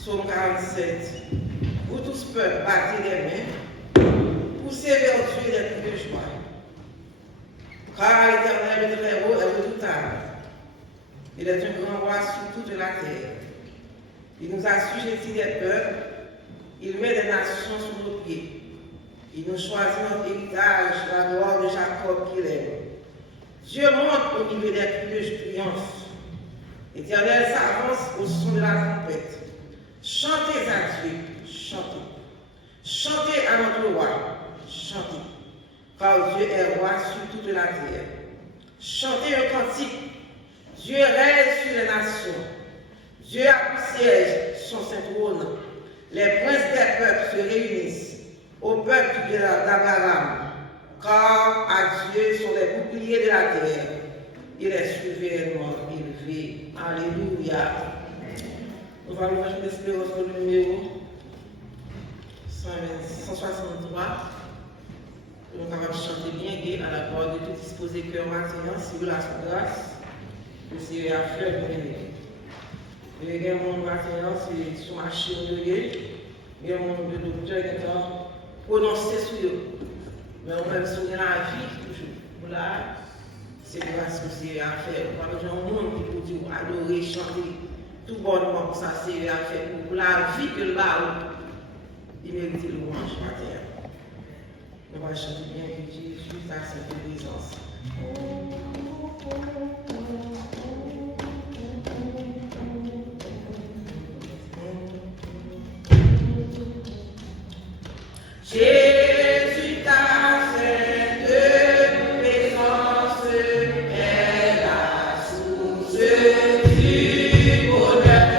Psaume 47. Vous tous peuple, battez les mains, poussez vers Dieu des cris de joie. Car l'Éternel est très haut et redoutable. Il est un grand roi sur toute la terre. Il nous assujettit des peuples, il met des nations sous nos pieds. Il nous choisit notre héritage, la gloire de Jacob qu'il aime. Dieu monte au milieu des cris de triomphe. L'Éternel s'avance au son de la trompette. Chantez à Dieu, chantez. Chantez à notre roi, chantez. Car Dieu est roi sur toute la terre. Chantez un cantique. Dieu règne sur les nations. Dieu a pour siège son saint trône. Les princes des peuples se réunissent au peuple d'Abraham. Car à Dieu sont les boucliers de la terre. Il est souverainement élevé. Alléluia. Nous allons faire l'espérance pour le numéro 163. Nous allons chanter bien gai à la parole de tout disposer cœur maintenant, si vous la grâce, que c'est à fleur de venir. Il y a un monde maintenant, c'est sur ma chaîne de gué. Il y a un monde de docteur qui est prononcé sur eux. Mais on peut se la vie, toujours. Là, c'est grâce que c'est à faire. Quand il y a un monde qui peut dire adorer, chanter, tout bonnement pour ça, c'est à faire pour la vie que le bas, il mérite le louange matin. On va chanter bien que Jésus à cette présence. Jésus ta sainte présence est la source du bonheur.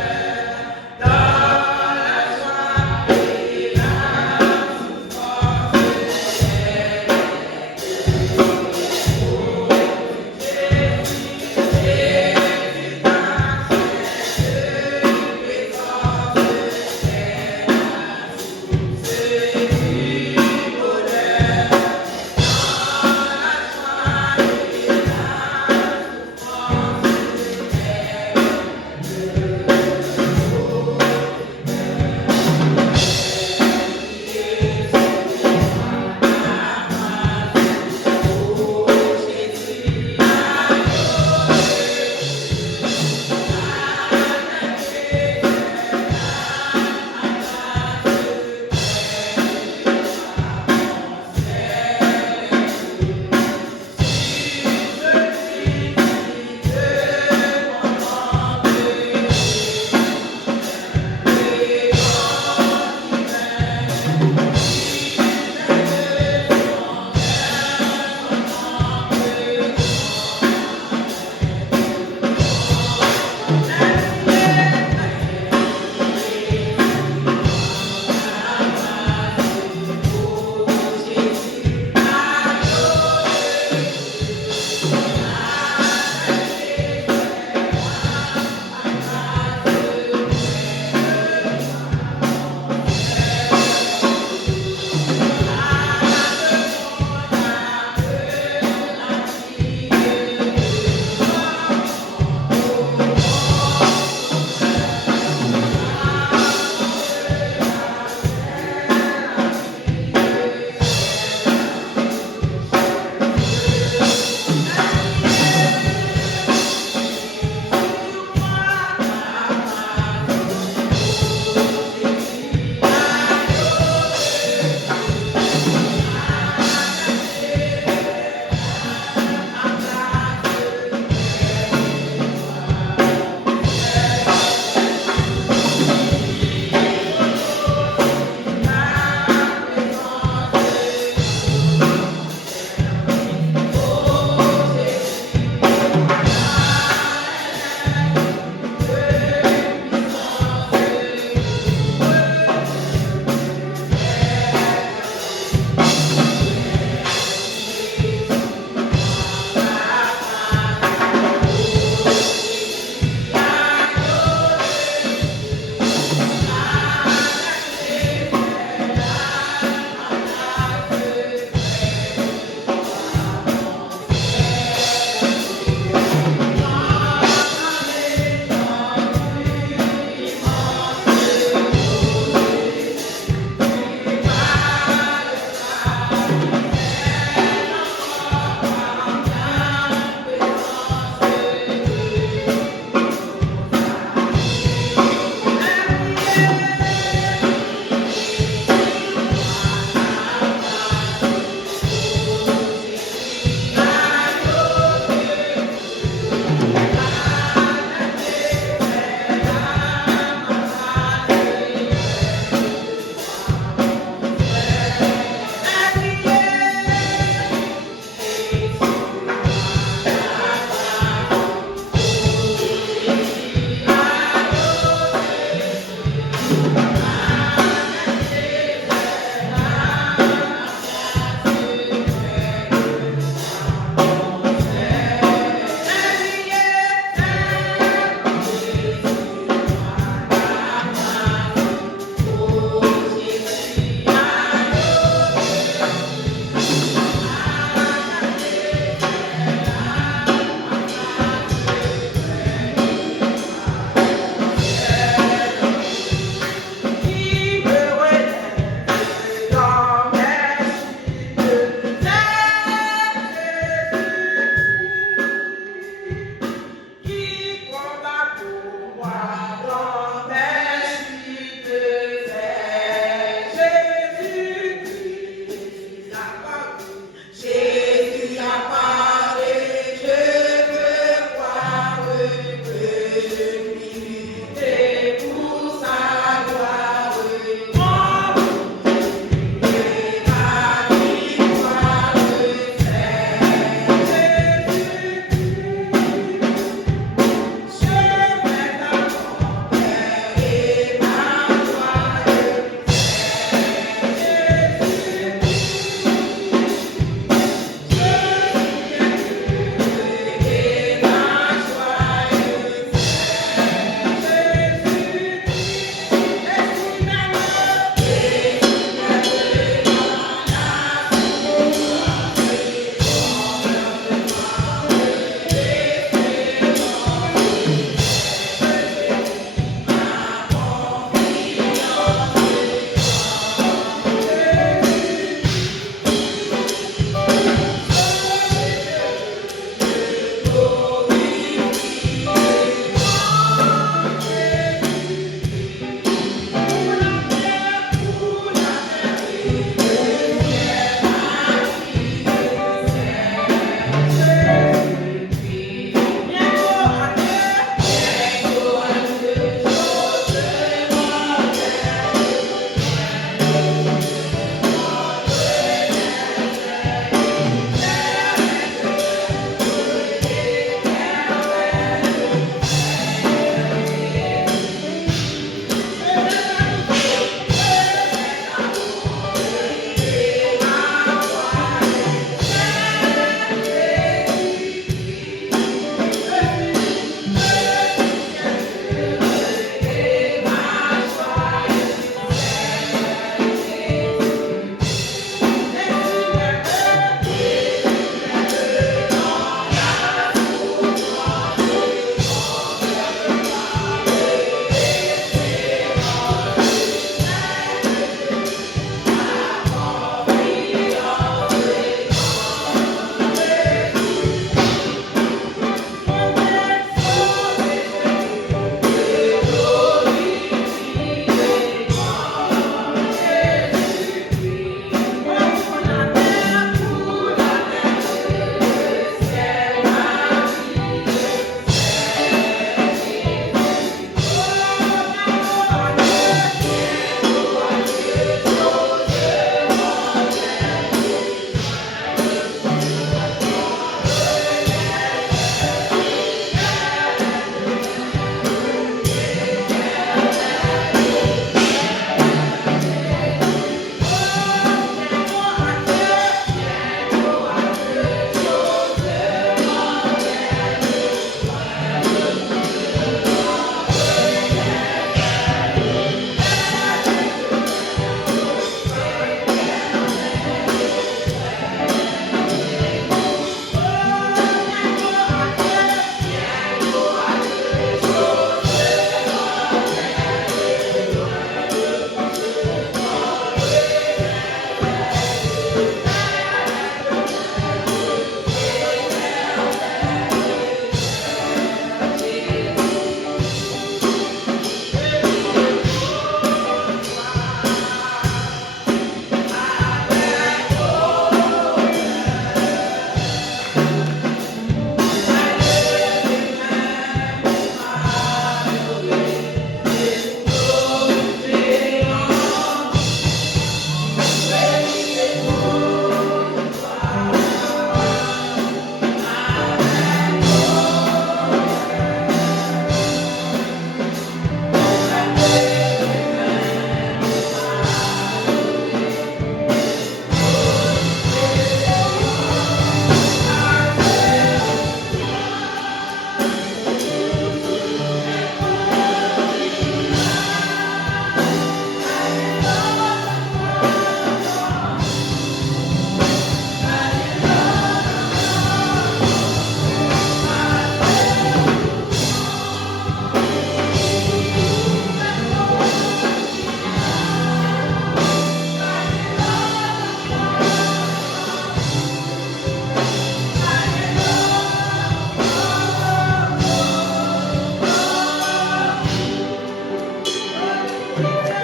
I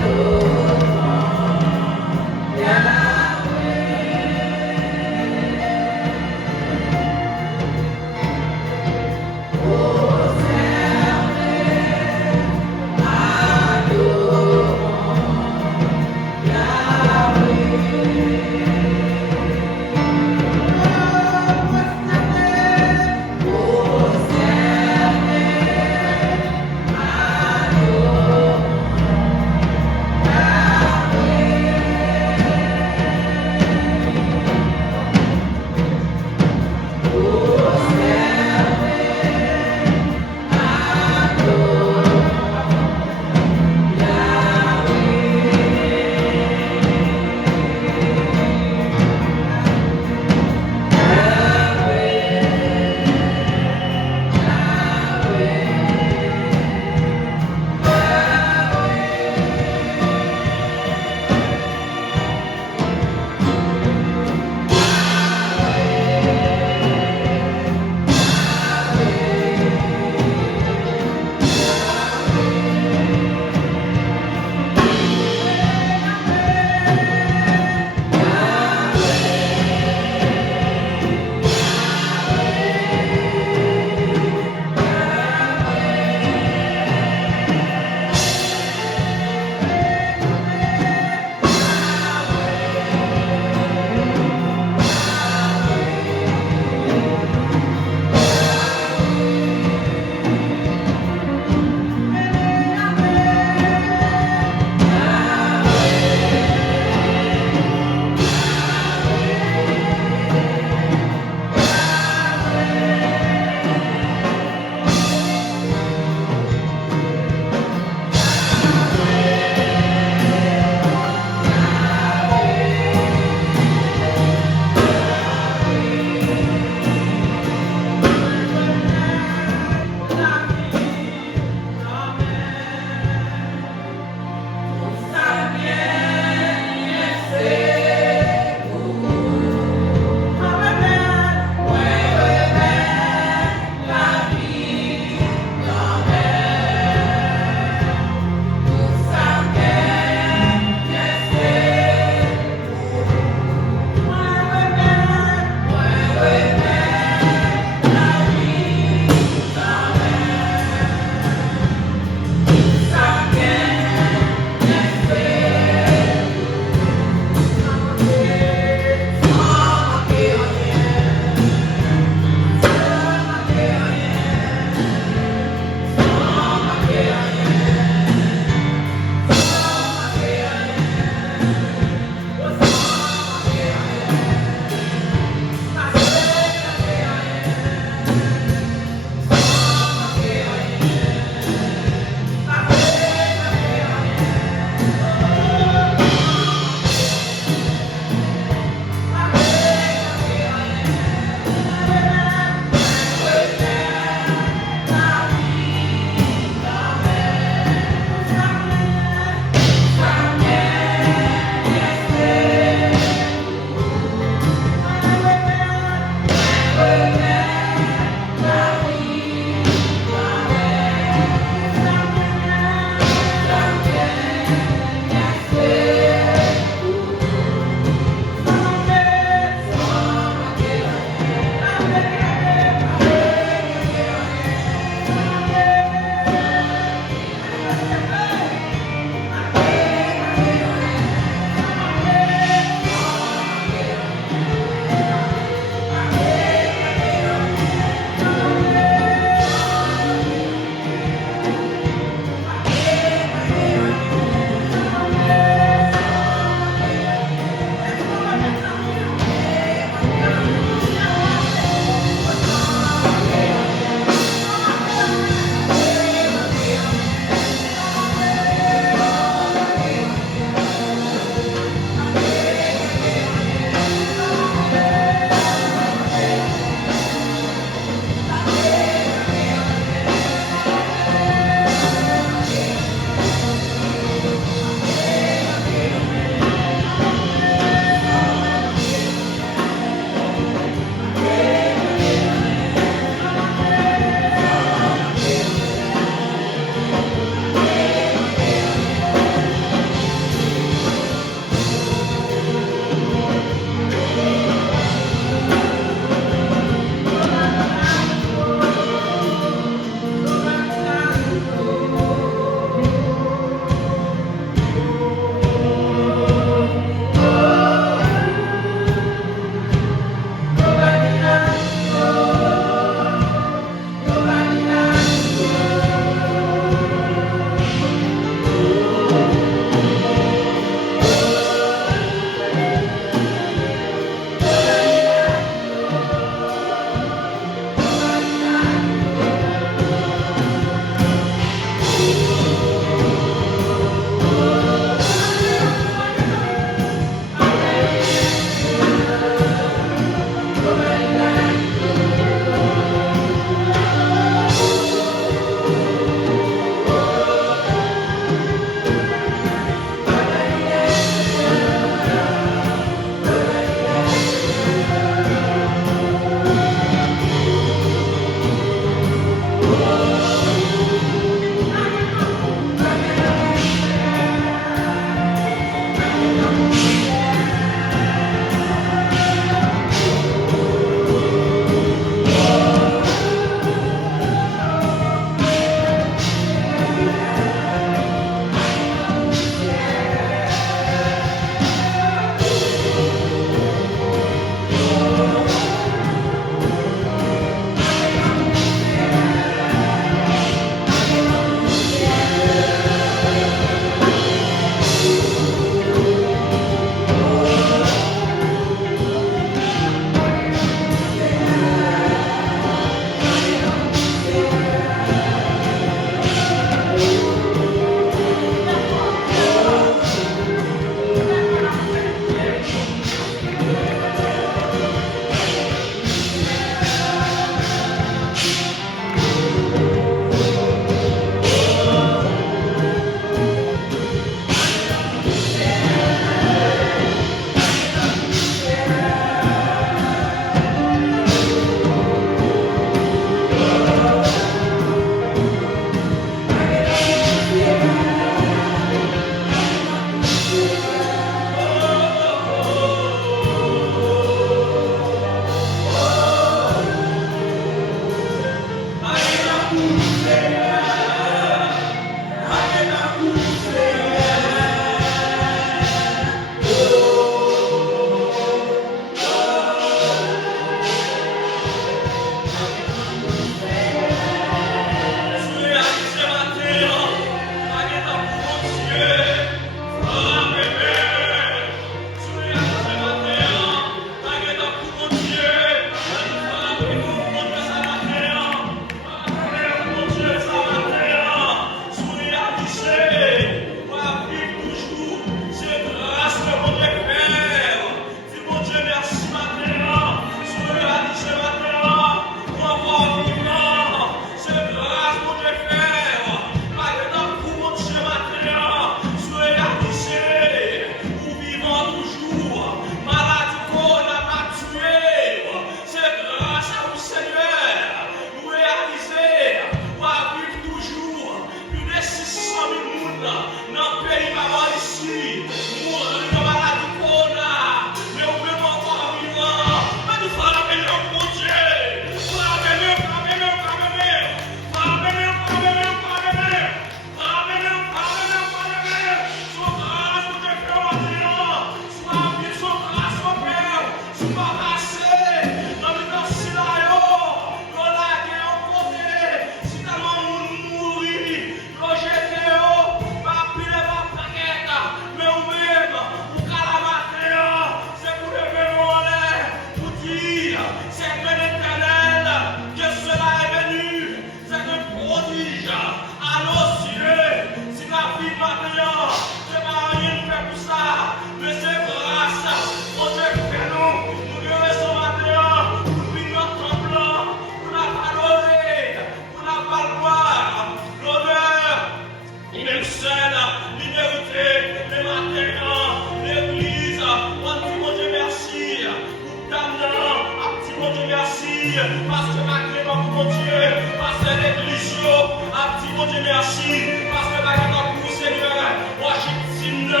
merci, parce que ma gueule pour Seigneur, Washington,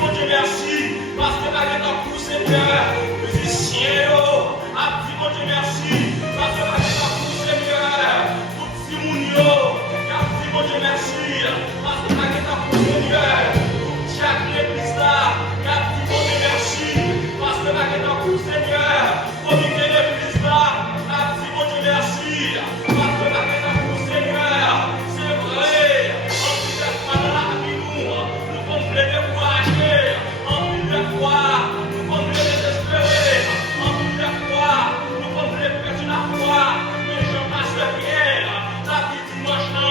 mon Dieu merci, parce que ma gueule pour Seigneur, musicien, mon Dieu merci, parce que ma gueule pour Seigneur, tout Simonio, mon Dieu merci, parce que ma gueule pour Seigneur, chaque église là, mon Dieu merci, parce que ma gueule pour Seigneur, comité d'église là, mon Dieu merci, parce que ma gueule pour Seigneur, c'est vrai, en plus de fois dans la vie nous comprenons de courager, en plus de fois, nous comprenons désespérer, en plus de fois, nous comprenons perdre la foi, mais Jean-Passe Pierre, la vie dimanche là,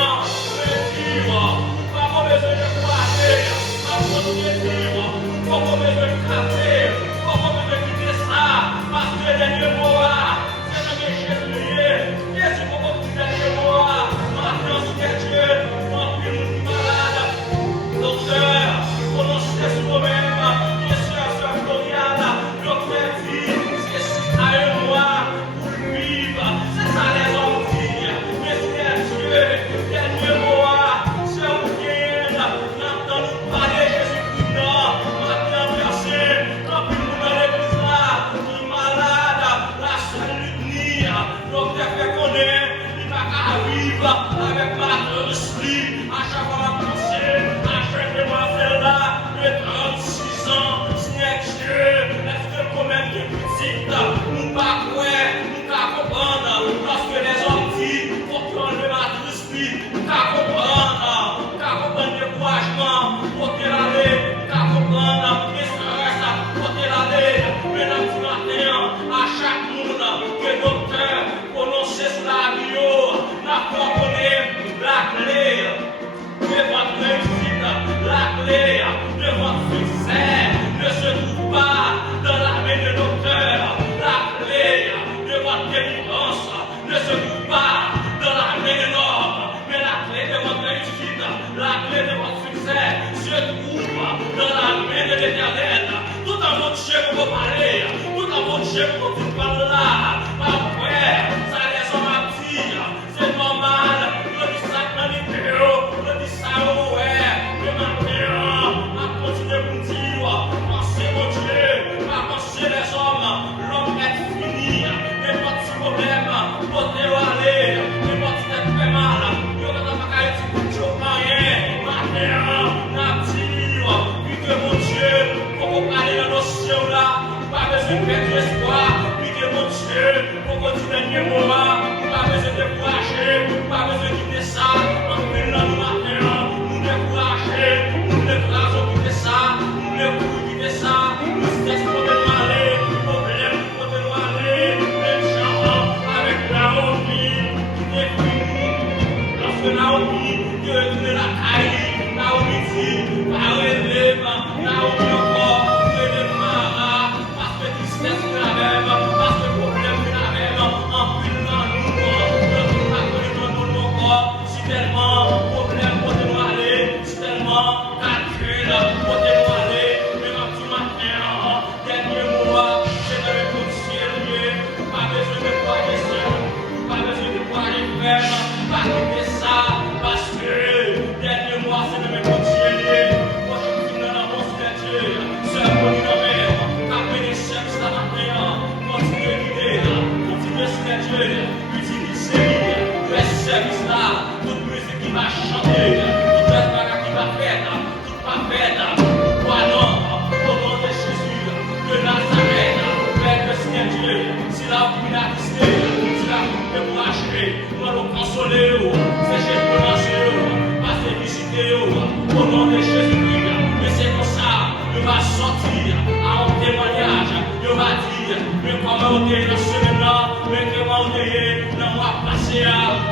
pas besoin de courager, pas besoin de vivre, pas besoin de casser, pas besoin de quitter ça, parce que les derniers mois, c'est dans mes chaises, qu'est-ce qu'on va faire les derniers mois, maintenant c'est Dieu, mon fils malade, docteur, prononcez sur vous-même, bien sûr, sur Floriana, docteur dit, c'est si à un mois pour vivre, c'est ça les hommes disent, mais c'est Dieu, dernier mois. Avec ma esprit, à chaque fois ma pensée, à chaque demoiselle là, de 36 ans, Seigneur Dieu, est-ce que quand même de petite, nous pas quoi, nous pas comprendre, lorsque les hommes disent, pour prendre ma esprit, nous pas comprendre le couragement, pour te l'aller, nous pas comprendre l'espérance, pour te l'aller, mesdames et messieurs, à chaque monde, que docteur, prononcez sur la bio, n'a pas la clé de votre réussite, la clé de votre succès ne se trouve pas dans la main de docteur, la clé de votre délivrance ne se trouve pas dans la main de l'homme, mais la clé de votre réussite, la clé de votre succès se trouve dans la main de l'Éternel. Tout en votre chef pour parler, tout en votre chef pour vous parler là, après, ça les hommes à dire, c'est normal. Le dissaut, le matin, ma continue pour dire, pensez mon Dieu, pas penser les hommes, l'homme est fini, les petits problèmes, portez-le aller, les petits têtes très mal, il y aura dans ma carrière, tu n'as rien, matin, n'a dit, puis que mon Dieu, pour vous parler dans l'océan là, pas besoin de perdre l'espoir, puis que mon Dieu, pour continuer le moment, pas besoin de courager, pas besoin de quitter ça. Au nom de Jésus-Christ, et c'est comme ça, il va sortir à un témoignage, il va dire, mais comment on est dans ce moment, mais comment on est dans le mois passé,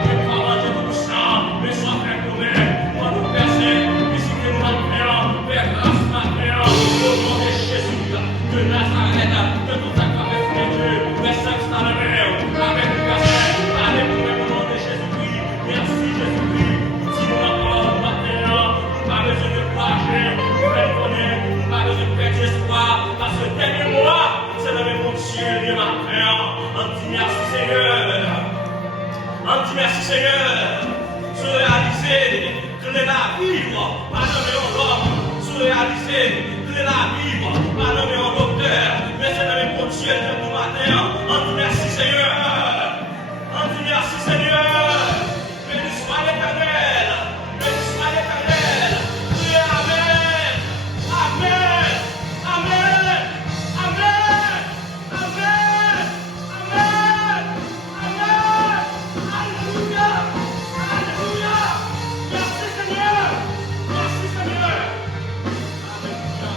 mais comment on est tout ça, mais sans faire nous-mêmes, pour nous percer, visiter nous maintenant, faire grâce maintenant, au nom de Jésus, de Nazareth, de tout ça qu'on fait fait Dieu, mais ça qui dans la mer, avec le passé, allez vous-même au nom de Jésus-Christ, merci Jésus-Christ, dis-nous encore maintenant, pas besoin de courager, pas besoin de perdre espoir, parce que dernier mois, c'est dans mes bons cieux, Dieu m'a fait, on dit merci Seigneur, on dit merci vivre, pas nommer un homme, sous réaliser, clé la vivre, pas nommer un docteur, mais c'est dans les ponctuels de tout matin. On dit merci Seigneur. On dit merci Seigneur. Béni soit l'Éternel. Béni soit l'Éternel. Priez Amen. Amen. Amen. Amen. Amen. Amen. Amen. Alléluia. Alléluia. Merci Seigneur. Merci Seigneur. Alléluia.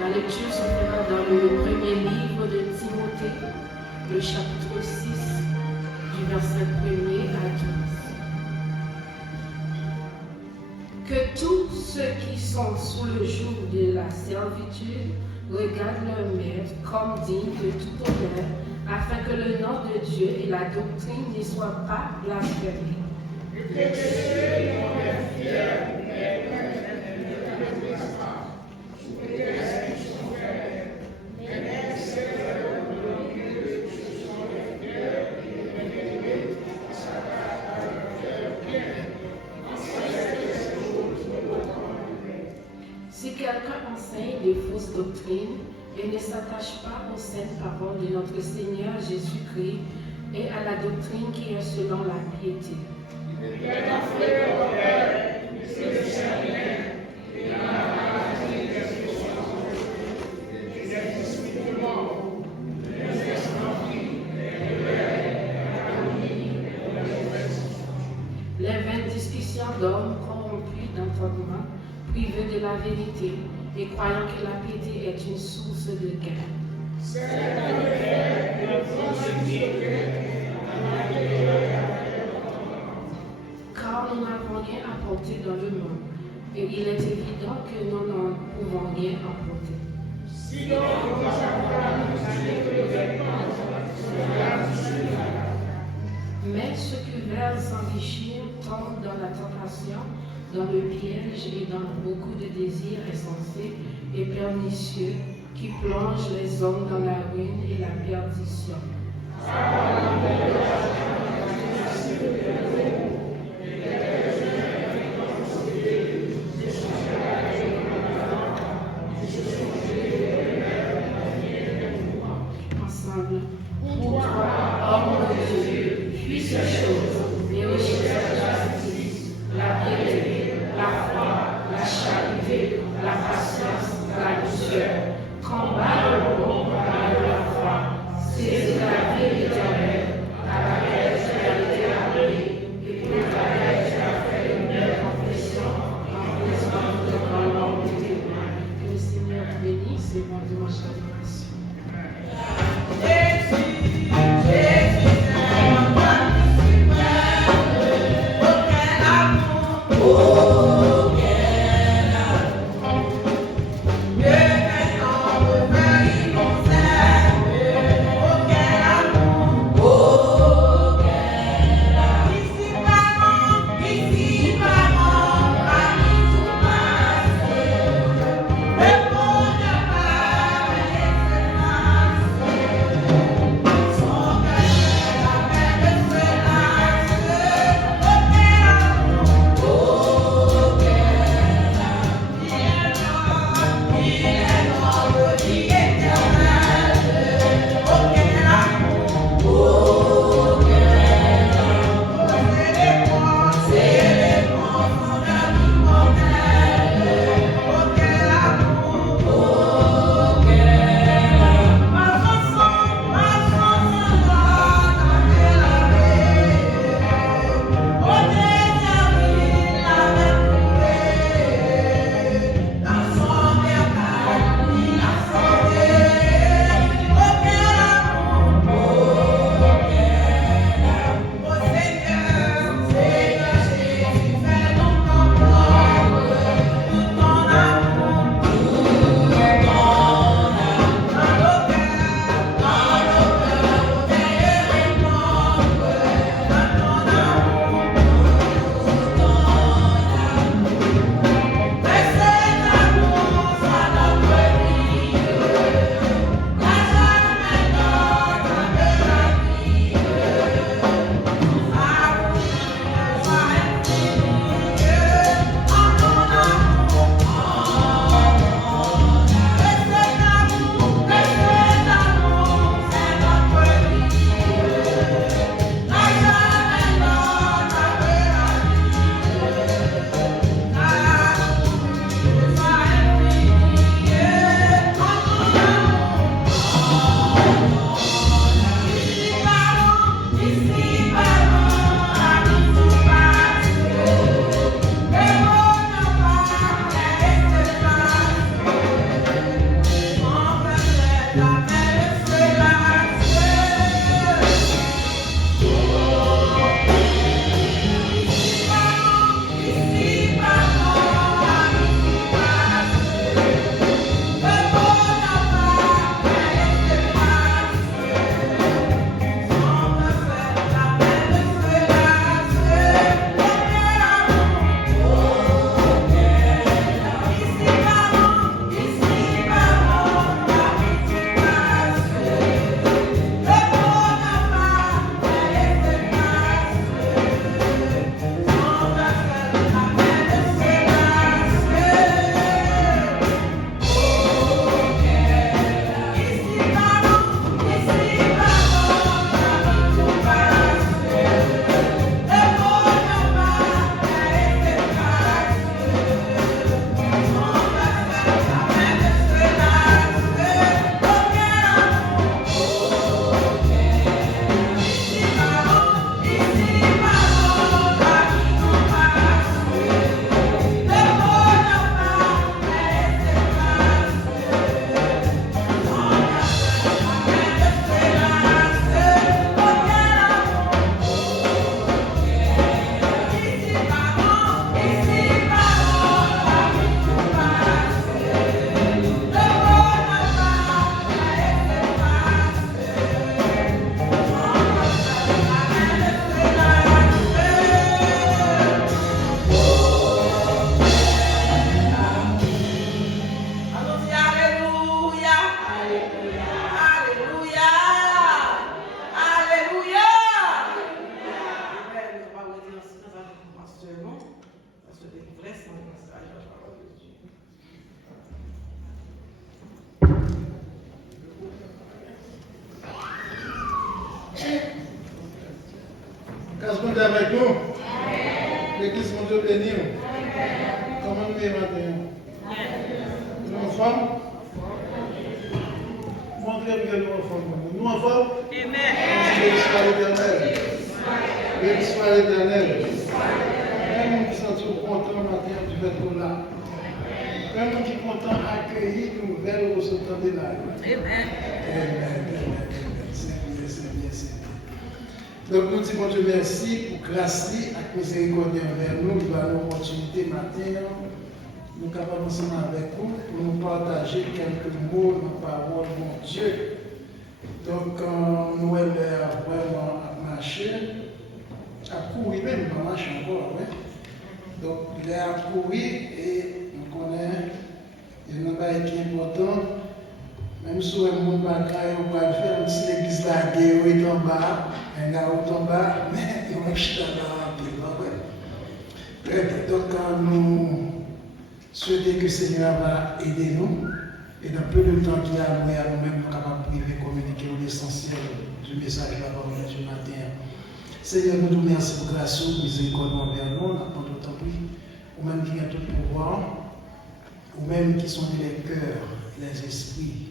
La lecture se fera dans le premier livre de Timothée, le chapitre 6, du verset 1er à 15. Que tous ceux qui sont sous le joug de la servitude regardent leur maître comme digne de tout honneur, afin que le nom de Dieu et la doctrine n'y soient pas blasphémés. Si quelqu'un enseigne de fausses doctrines et ne s'attache pas aux saintes paroles de notre Seigneur Jésus-Christ et à la doctrine qui est selon la piété. Les vaines discussions d'hommes corrompus d'entendement, privés de la vérité et croyant que la piété est une source de gain. Car nous n'avons rien apporté dans le monde, et il est évident que nous n'en pouvons rien apporter. Mais ceux qui veulent s'enrichir tombent dans la tentation, dans le piège et dans beaucoup de désirs insensés et pernicieux qui plongent les hommes dans la ruine et la perdition. Ensemble, pour toi, homme de Dieu, puis ces choses, mais aussi la justice, la piété, la foi, la charité, la patience, la douceur. Combat le bon combat de la foi, saisis la vie éternelle, à laquelle tu as été appelé, et pour laquelle tu as fait une belle confession en présence de grand nombre de témoins. Que le Seigneur bénisse et bon dimanche d'adoration. Jésus, Jésus, Est-ce qu'on est avec nous? L'église, mon Dieu, béni. Comment nous est matin? Nous en forme? Montrez-moi que nous en forme. Nous en forme? Amen. Béni soit l'Éternel. Béni soit l'Éternel. Même qui sont contents matin du être là. Même qui sont contents d'accueillir une nouvelle au secteur de la rue. Amen. C'est bien. Donc nous disons Dieu merci pour grâce et miséricorde envers nous. Nous avons l'opportunité matin. Nous sommes capables ensemble avec vous pour nous partager quelques mots de la parole de mon Dieu. Donc nous allons vraiment marcher, à courir, même pas marcher encore. Ouais. Donc il est à courir et on connaît, il n'y a pas qui est important. Même si le monde va le faire, même si l'église la guerre est en bas, un gars est en bas, mais il va chuter dans la pile. Donc nous souhaitons que le Seigneur va aider nous. Et dans peu de temps qu'il y a à nous-mêmes, nous sommes capables de communiquer l'essentiel du message de la parole du matin. Seigneur, nous nous remercions pour grâce et miséricorde envers nous. Nous avons d'autant plus, ou même qui a tout le pouvoir, ou même qui sont les cœurs, les esprits,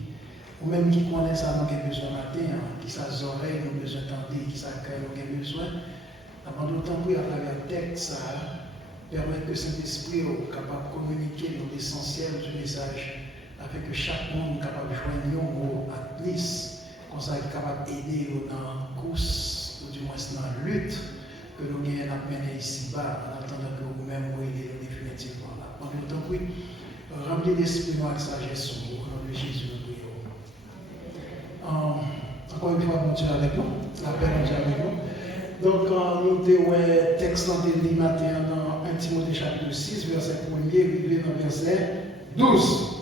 ou même qui connaissent ça, nous avons besoin matin, qui ça oreilles, nous avons besoin d'entendre, qui ça cœur, nous avons besoin. Nous avons d'autant plus à travers le texte, ça permettre que cet esprit soit capable de communiquer l'essentiel du message, afin que chaque monde soit capable de joindre un mot à plus, comme ça, est capable d'aider dans la course, ou du moins dans la lutte que nous gagnons à mener ici-bas, en attendant que vous-même vous aidez définitivement là. En même temps, oui, remplis d'esprit avec sagesse, au nom de Jésus, nous prions. Encore une fois, mon Dieu avec nous, la paix mon Dieu avec nous. Donc, nous avons un texte de matin dans 1 Timothée chapitre 6, verset 1er, et dans verset 12.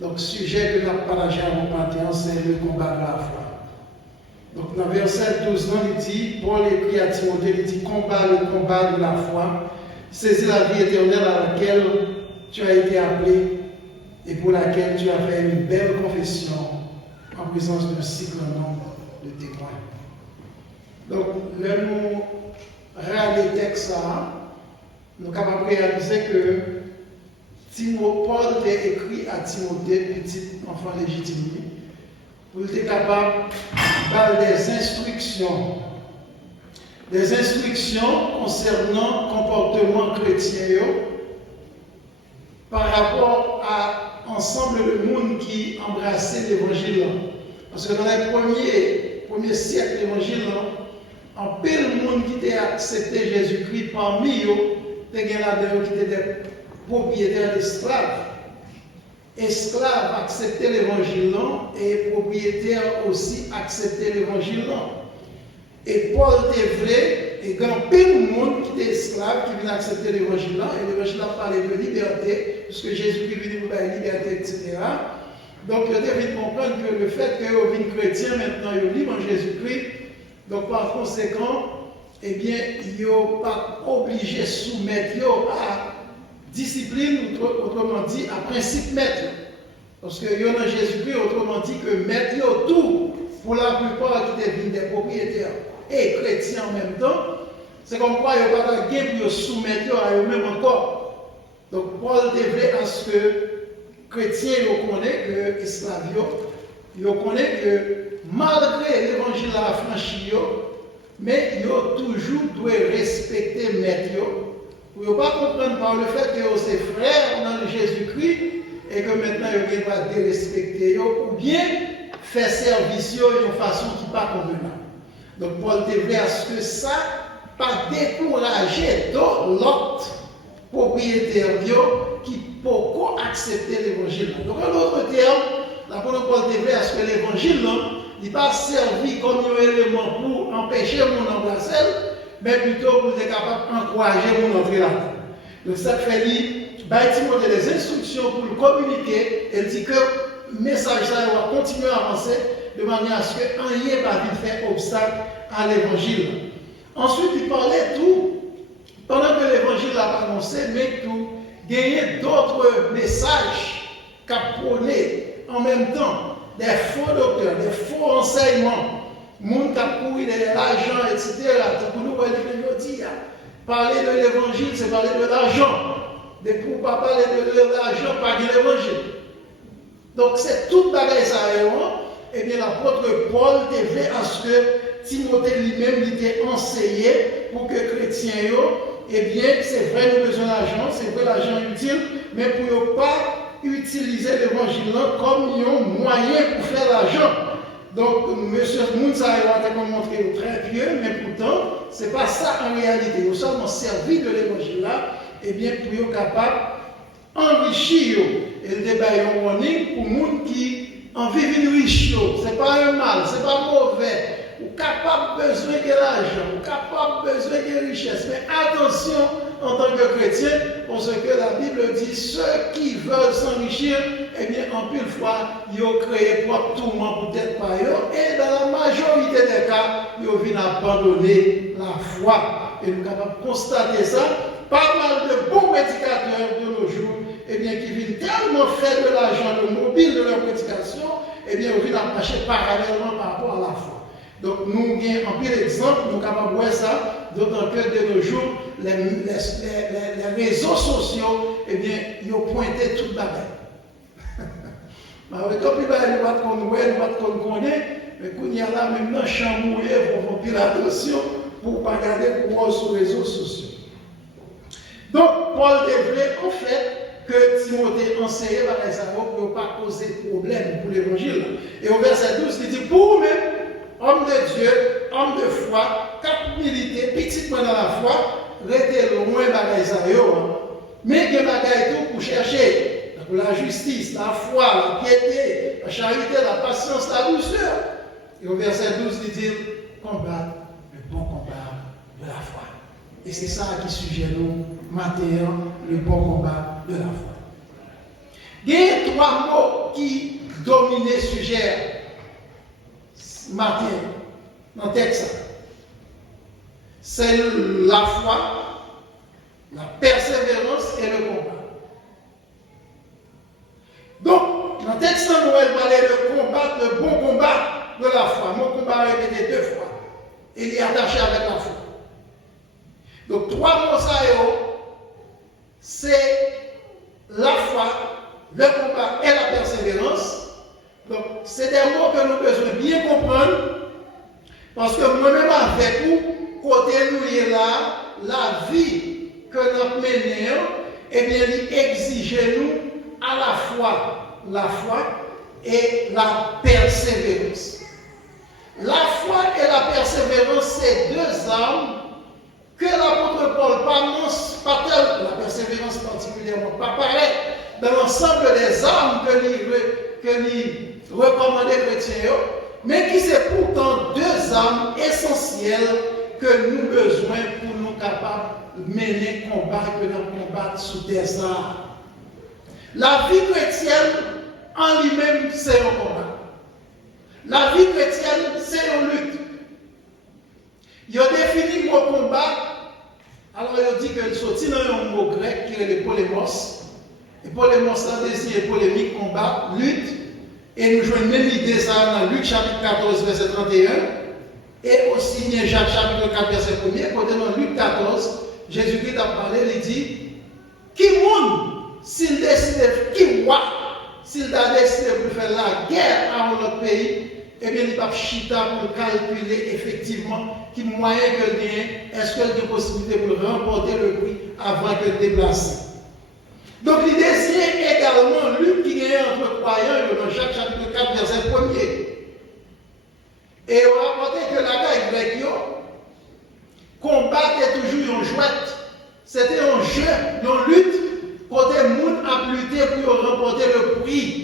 Donc, le sujet que nous avons partagé à mon matin, c'est le combat de la foi. Donc, dans verset 12, il dit, Paul écrit à Timothée, il dit, combat le combat de la foi, saisis la vie éternelle à laquelle tu as été appelé et pour laquelle tu as fait une belle confession en présence d'un si grand nombre de témoins. Donc, là, nous regardons les textes, nous sommes capables de réaliser que Paul a écrit à Timothée, petit enfant légitime, pour être capable de faire des instructions concernant le comportement chrétien par rapport à l'ensemble du monde qui embrassait l'évangile. Parce que dans les premiers siècles de l'évangile, en pile monde qui a accepté Jésus-Christ parmi eux, il y a qui étaient des propriétaires d'esclaves. Esclaves acceptaient l'évangile et propriétaires aussi acceptaient l'évangile. Et Paul était vrai, et quand peu de monde qui était esclave qui vient accepter l'évangile, et l'évangile parlait de liberté, puisque Jésus-Christ lui dit pour la liberté, etc. Donc, il devait comprendre que le fait que vous êtes chrétien maintenant, vous libre en Jésus-Christ, donc par conséquent, eh bien, ils ne sont pas obligés de soumettre à discipline, autrement dit, à principe maître. Parce que y a dans Jésus-Christ, autrement dit, que maître tout, pour la plupart qui deviennent des propriétaires et chrétiens en même temps, c'est comme quoi il n'y a pas de gain pour soumettre à eux-mêmes encore. Donc, Paul devait à ce que chrétiens connaissent que esclaves, ils connaissent que malgré l'évangile affranchi, mais ils ont toujours dû respecter maître. Vous ne pouvez pas comprendre par le fait que c'est frères dans Jésus-Christ et que maintenant ils ne peuvent pas dérespecter ou bien faire service d'une façon qui n'est pas convenable. Donc Paul devait à ce que ça pas décourager l'autre propriétaire qui peut accepter l'évangile. Donc en d'autres termes, l'apôtre Paul devait à ce que l'évangile n'est pas servi comme un élément pour empêcher mon embrasser, mais plutôt pour être capable d'encourager mon entrée là. Donc ça fait Timothée des instructions pour le communiquer et dit que le message ça va continuer à avancer de manière à ce que rien ne va faire obstacle à l'évangile. Ensuite, il parlait tout, pendant que l'évangile a annoncé, mais tout, gagner d'autres messages qu'a prôné en même temps, des faux docteurs, des faux enseignements Moun qui a couru derrière l'argent, etc. Pour nous, parler de l'évangile, c'est parler de l'argent. Mais pour ne pas parler de l'argent, pas de l'évangile. Donc c'est toute bagaille ça. Et bien l'apôtre Paul devait à ce que Timothée lui-même était enseigné pour que les chrétiens, eh bien, c'est vrai, nous avons besoin d'argent, c'est vrai, l'argent est utile, mais pour ne pas utiliser l'évangile comme un moyen pour faire l'argent. Donc, M. Mounsa a montré très pieux, mais pourtant, ce n'est pas ça en réalité. Nous sommes servis de l'évangile là, et bien, pour être capable d'enrichir. Et le débat est warning pour les gens qui en vivent riche. Ce n'est pas un mal, ce n'est pas mauvais. Ou capable besoin de l'argent, ou capable besoin de richesse. Mais attention en tant que chrétien, parce que la Bible dit ceux qui veulent s'enrichir, eh bien, en pile fois, ils ont créé propre tourment peut-être par eux, et dans la majorité des cas, ils viennent abandonner la foi. Et nous sommes capables de constater ça. Pas mal de bons prédicateurs de nos jours, eh bien, qui viennent tellement faire de l'argent, le mobile de leur prédication, eh bien, ils viennent marcher parallèlement par rapport à la foi. Donc, nous avons un pile exemple, nous sommes capables de voir ça, d'autant que de nos jours, les réseaux sociaux, eh bien, ils ont pointé toute la bagaille. Mais quand il va y avoir qu'on voit, qu'on connaît, mais quand il y a là, maintenant, chamouillé, il faut faire attention pour ne pas garder pour voir sur les réseaux sociaux. Donc, Paul devait en fait que Timothée enseignait par les Arabes pour ne pas causer de problème pour l'évangile. Et au verset 12, il dit, pour vous-même, homme de Dieu, homme de foi, cap milité, petitement dans la foi, restez loin de les Arabes, mais que bagaille tout pour chercher la justice, la foi, la piété, la charité, la patience, la douceur. Et au verset 12, il dit, combattre le bon combat de la foi. Et c'est ça qui suggère nous, Matthieu, le bon combat de la foi. Il y a trois mots qui dominent le sujet Matthieu dans le texte. C'est la foi, la persévérance et le combat. Donc, dans le texte, nous allons parler de combattre le bon combat de la foi. Mon combat est répété 2 fois. Il est attaché avec la foi. Donc, 3 mots ça, c'est la foi, le combat et la persévérance. Donc, c'est des mots que nous devons bien comprendre. Parce que moi-même avec vous, côté nous est là, la vie que nous menons, eh bien, il exige nous à la foi et la persévérance. La foi et la persévérance, c'est 2 armes que l'apôtre Paul pas tel, la persévérance particulièrement, pas pareil, dans l'ensemble des armes que lui recommandait chrétiens, mais qui c'est pourtant 2 armes essentielles que nous avons besoin pour nous capables de mener combattre sous des armes. La vie chrétienne en lui-même, c'est un combat. La vie chrétienne, c'est une lutte. Il a défini le mot combat, alors il a dit qu'il sortit dans un mot grec qui est le polémos. Et polémos, ça désigne polémique, combat, lutte. Et nous jouons même l'idée ça dans Luc chapitre 14, verset 31. Et aussi dans Jacques chapitre 4, verset 1er. Quand dans Luc 14, Jésus-Christ a parlé, il dit, qui monde, s'il décide, qui roi, s'il a décidé de faire la guerre à notre pays, eh bien, il va chita pour calculer effectivement qui moyen que gagne, est-ce qu'il y a des possibilités pour remporter le prix avant que le déplacer. Donc, il désigne également lui qui gagne entre croyants dans Jacques chapitre 4, verset 1er. Et on a rapporté que la guerre grecque, combattre est toujours une jouette. C'était un jeu, une lutte. Côté monde a lutté pour remporter le prix.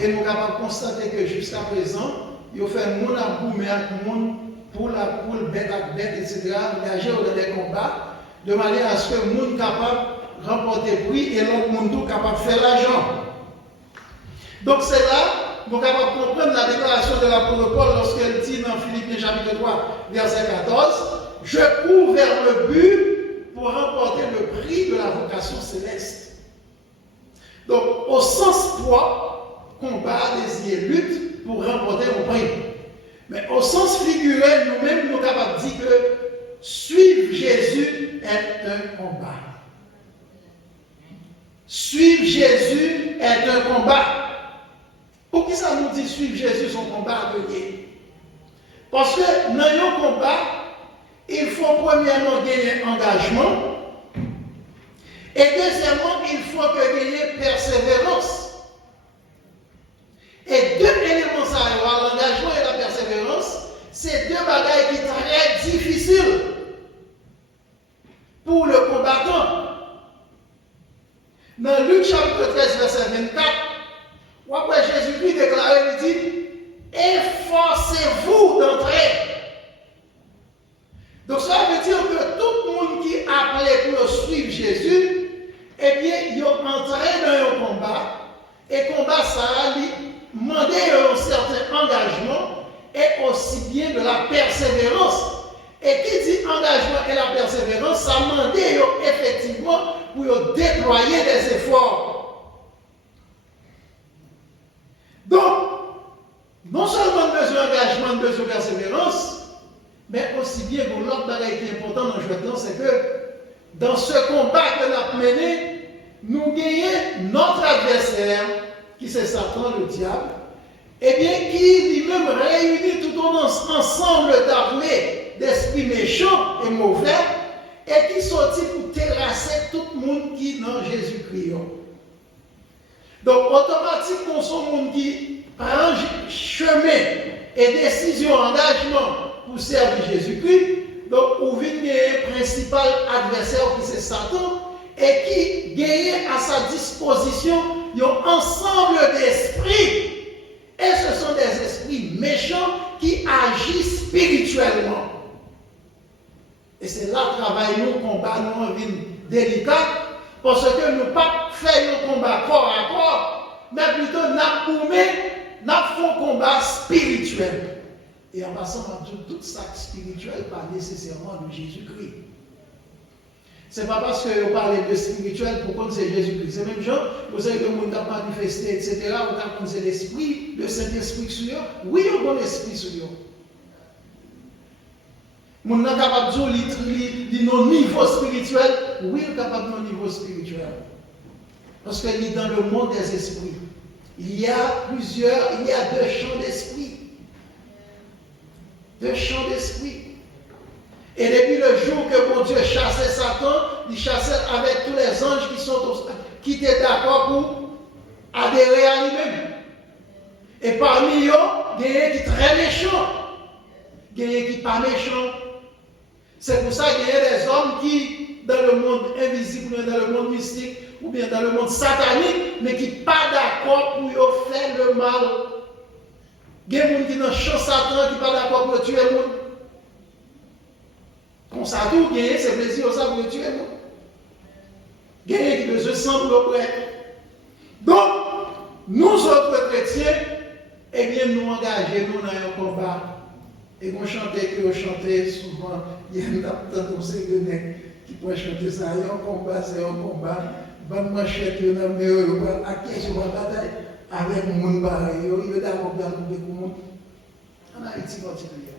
Et nous sommes capables de constater que jusqu'à présent, il fait monde à boumer avec monde pour la poule, bête à bête, etc., engager dans des combats, de manière à ce que le monde capable de remporter le prix et l'autre monde capable de faire l'argent. Donc c'est là, nous sommes capables de comprendre la déclaration de l'apôtre Paul lorsqu'elle dit dans Philippiens chapitre 3, verset 14, « Je cours vers le but pour remporter le prix de la vocation céleste. » Donc, au sens 3, combat, désir, lutte pour remporter le prix. Mais au sens figuré, nous-mêmes, nous sommes capables de dire que suivre Jésus est un combat. Suivre Jésus est un combat. Pour qui ça nous dit suivre Jésus son combat de Dieu? Parce que dans un combat, il faut premièrement gagner engagement. Et deuxièmement, il faut que gagner persévérance. Et deux éléments, ça l'engagement et la persévérance, c'est deux bagailles qui sont très difficiles pour le combattant. Dans Luc chapitre 13, verset 24, après Jésus-Christ déclare, il dit, efforcez-vous d'entrer. Donc ça veut dire que tout le monde qui a appelé pour suivre Jésus, eh bien, ils ont entré dans un combat, et combat ça a demandé un certain engagement et aussi bien de la persévérance. Et qui dit engagement et la persévérance, ça demande effectivement pour déployer des efforts. Donc, non seulement besoin d'engagement, besoin de persévérance, mais aussi bien pour l'autre bagaille qui est important dans le jeu, c'est que dans ce combat que nous avons mené, nous gagnons notre adversaire, qui c'est Satan, le diable, et bien qui lui-même réunit tout un ensemble d'armées d'esprits méchants et mauvais, et qui sortit pour terrasser tout le monde qui est dans Jésus-Christ. Donc automatiquement, ce monde qui prend chemin et décision, engagement pour servir Jésus-Christ, donc on vient le principal adversaire qui c'est Satan, et qui gagne à sa disposition un ensemble d'esprits. Et ce sont des esprits méchants qui agissent spirituellement. Et c'est là que travail nous combat, nous en vie délicat, parce que nous ne pas faire un combat corps à corps, mais plutôt nous faisons un combat spirituel. Et en passant par tout ça spirituel, pas nécessairement de Jésus-Christ. Ce n'est pas parce qu'on parle de spirituel pour qu'on c'est Jésus-Christ. C'est même gens, vous savez que le monde a manifesté, etc. Vous avez l'esprit, le Saint-Esprit sur eux. Oui, on a bon esprit sur eux. On est capable de dire nos niveaux spirituels. Oui, on est capable de nos niveaux spirituels. Parce qu'il est dans le monde des esprits. Il y a deux champs d'esprit. Deux champs d'esprit. Et depuis le jour que mon Dieu chassait Satan, il chassait avec tous les anges qui étaient d'accord pour adhérer à lui-même. Et parmi eux, il y a qui sont très méchants. Il y a qui ne sont pas méchants. C'est pour ça qu'il y a des hommes qui, dans le monde invisible, dans le monde mystique, ou bien dans le monde satanique, mais qui ne sont pas d'accord pour faire le mal. Il y a des gens qui sont dans le champ Satan, qui ne sont pas d'accord pour tuer le monde. Comme ça, tout gagner, c'est plaisir ça pour tuer le monde. Gagner qui besoin sans pour le prêtre. Donc, nous autres chrétiens, eh bien, nous engager nous dans un combat. Et on chantait que on chantait souvent, il y a un tant de nègres qui pourraient chanter ça. Il y a un combat, c'est un combat. Bonne manchette, il y a un meilleur, à qui je vais bataille avec le monde pareil. Il y a d'accord pour le monde. En Haïti, particulièrement.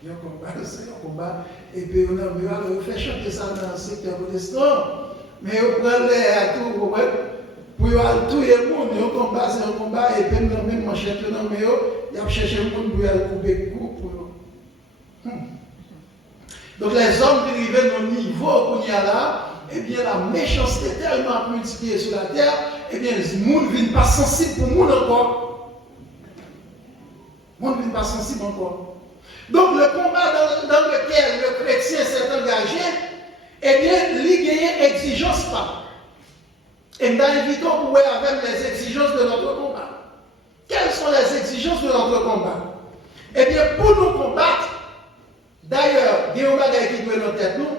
Il y a un combat, c'est un combat. Et puis on fait chanter ça dans le secteur protestant. Mais on prend l'air à tout, pour tout le monde, il y a un combat, c'est un combat. Et puis on même manchette, il y a cherché le monde pour aller couper le coup. Donc les hommes qui arrivent au niveau qu'on y a là, eh bien la méchanceté est tellement multipliée sur la terre, eh bien le monde ne vient pas sensible pour le monde encore. Le monde ne vient pas sensible encore. Donc le combat dans lequel le chrétien s'est engagé, eh bien, il y a une exigence pas. Et nous invitons pour voir avec les exigences de notre combat. Quelles sont les exigences de notre combat? Eh bien, pour nous combattre, d'ailleurs, il y a un bagage qui peut dans tête nous,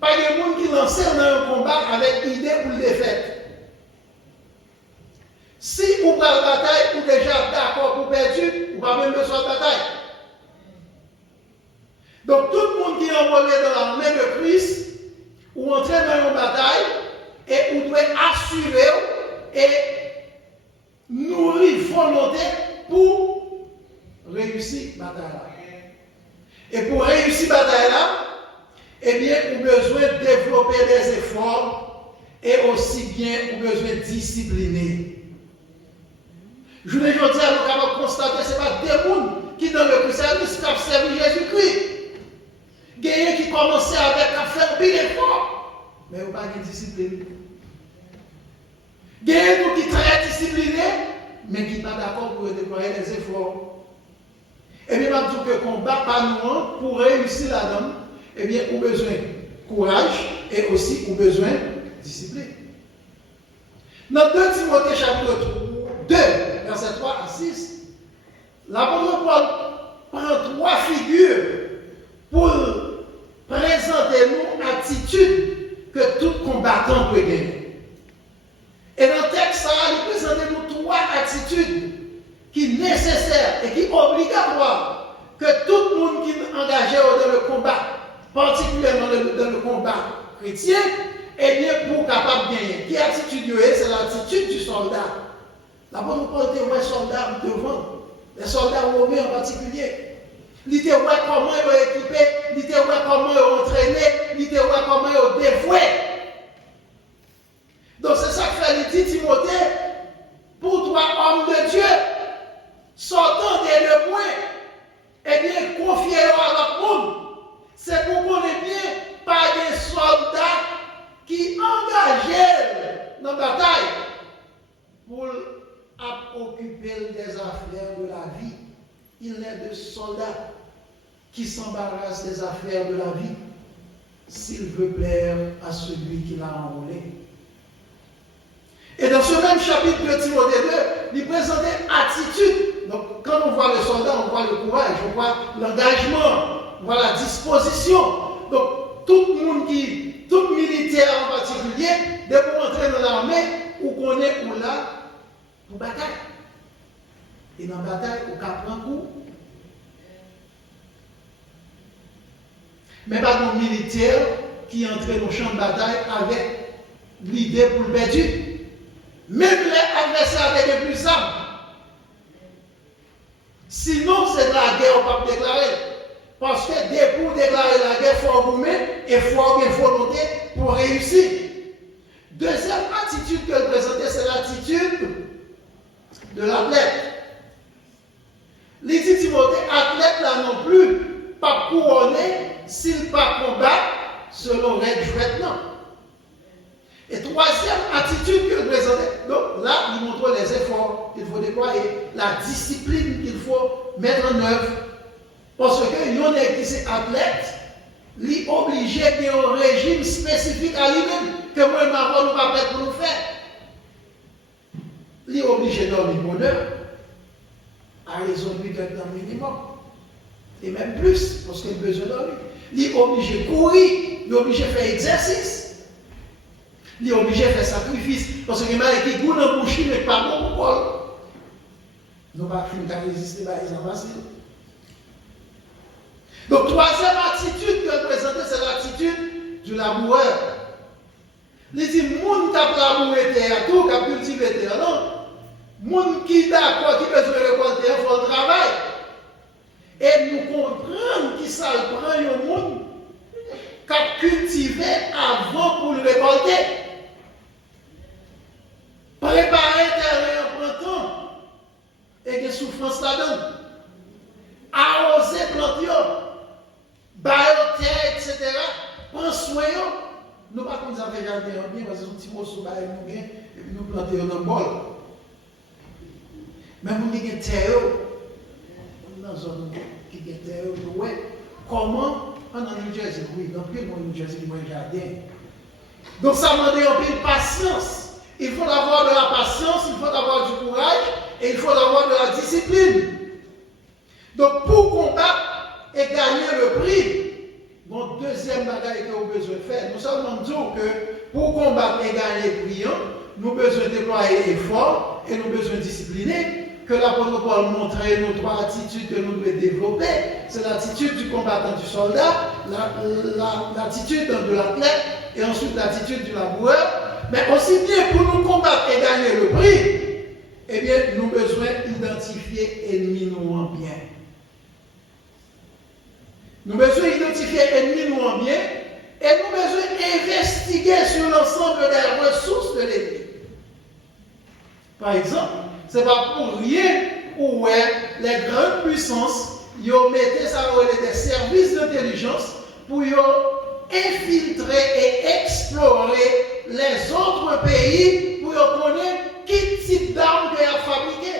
pas de gens qui lancent dans un combat avec idée ou défaite. Si vous prenez la bataille, vous déjà d'accord pour perdu, vous n'avez pas même besoin de bataille. Donc tout le monde qui est envolé dans la main de Christ, ou entrer dans une bataille, et vous devez assurer et nourrir volonté pour réussir la bataille. Et pour réussir la bataille, eh bien, vous avez besoin de développer des efforts et aussi bien vous avez besoin de discipliner. Je ne veux dire, nous avons constaté que ce n'est pas des gens qui dans le service qui ont servi Jésus-Christ. Il y a qui commençaient avec à faire bien d'efforts, mais ils n'ont pas de discipline. Il y a qui sont très disciplinés, mais qui ne sont pas d'accord pour déployer les efforts. Et bien, je dis que le combat par nous, pour réussir la donne, eh bien, on a besoin de courage et aussi on a besoin de discipline. Dans 2 Timothée chapitre 2, verset 3 à 6, l'apôtre Paul prend 3 figures pour présenter nous l'attitude que tout combattant peut gagner. Et dans le texte, il présente nous 3 attitudes qui sont nécessaires et qui sont obligatoires que tout le monde qui est engagé dans le combat, particulièrement dans le combat chrétien, est bien pour capable de gagner. Qui attitude c'est l'attitude du soldat. L'apôtre Paul était un soldat devant, les soldats romains en particulier. Il était comment ils sont équipés, il était comment ils sont entraînés, il était comment ils sont dévoués. Donc c'est ça que fait, il dit Timothée, pour toi, homme de Dieu, sortant des deux points, eh bien, confiez-le à l'autre monde. C'est pour qu'on ait bien pas des soldats qui engagent dans la bataille pour occuper des affaires de la vie. Il est de soldats qui s'embarrassent des affaires de la vie s'il veut plaire à celui qui l'a enrôlé. Et dans ce même chapitre de Timothée 2, il présentait attitude. Donc, quand on voit le soldat, on voit le courage, on voit l'engagement, on voit la disposition. Donc, tout militaire en particulier, dès qu'on entre dans l'armée, où qu'on est ou là, pour bataille. Et dans la bataille, on prend un coup. Mais pas de militaire qui entre dans le champ de bataille avec l'idée pour le perdu. Même les adversaires avec les plus armes. Sinon, c'est de la guerre, on ne peut pas déclarer. Parce que pour déclarer la guerre, il faut argument et il faut avoir une volonté pour réussir. Deuxième attitude que je présentais, c'est l'attitude de l'athlète. Les dit Timothée, athlète là non plus, pas couronné, s'il pas combat, selon règle maintenant. Et troisième attitude que je présentais, donc là, il montre les efforts qu'il faut déployer, la discipline qu'il faut mettre en œuvre. Parce que y en a qui sont athlètes, il est obligé d'avoir un régime spécifique à lui-même, que moi et ma voix nous pas prêts pour nous faire. Il est obligé de dormir bonne heure, à raison de 8 heures dans le minimum. Et même plus, parce qu'il a besoin de dormir. Il est obligé de courir, il est obligé de faire exercice. Il est obligé de faire sacrifice. Parce que les malades qui goûtent dans le bouche, mais pas bon pour Paul. Nous ne pouvons pas résister à les facile. Donc, troisième attitude que je présente, c'est l'attitude du laboureur. Il dit, moun qui a labouré terre, tout qui a cultivé terre, non. Moun qui d'accord, qui besoin de récolter, il faut le travail. Et nous comprenons qui ça prend un monde qui a cultivé avant pour le récolter. Préparer terrain en printemps et des souffrances là-dedans. Arroser planter, bailler terre, etc. Prendre soin. Nous ne pouvons pas nous faire garder bien parce que nous petit morceau bailler nous bien et puis nous planter dans le bol. Mais nous avons terre dans une zone qui est terre, comment en New Jersey, oui, dans le New Jersey, il y a un jardin. Donc ça demande un peu de patience. Il faut avoir de la patience, il faut avoir du courage et il faut avoir de la discipline. Donc pour combattre et gagner le prix, mon deuxième bagaille que nous avons besoin de faire, nous seulement disons que pour combattre et gagner le prix, nous avons besoin de déployer effort et nous avons besoin de discipliner. Que l'apôtre Paul montrait nos 3 attitudes que nous devons développer. C'est l'attitude du combattant, du soldat, l'attitude de l'athlète et ensuite l'attitude du laboureur. Mais aussi bien pour nous combattre et gagner le prix, eh bien, nous avons besoin d'identifier l'ennemi nous en bien. Nous besoin identifier l'ennemi nous en bien et nous besoin investiguer sur l'ensemble des ressources de l'ennemi. Par exemple, ce n'est pas pour rien où les grandes puissances mettaient ça des services d'intelligence pour infiltrer et explorer les autres pays pour connaître quel type d'armes qu'ils ont fabriqué.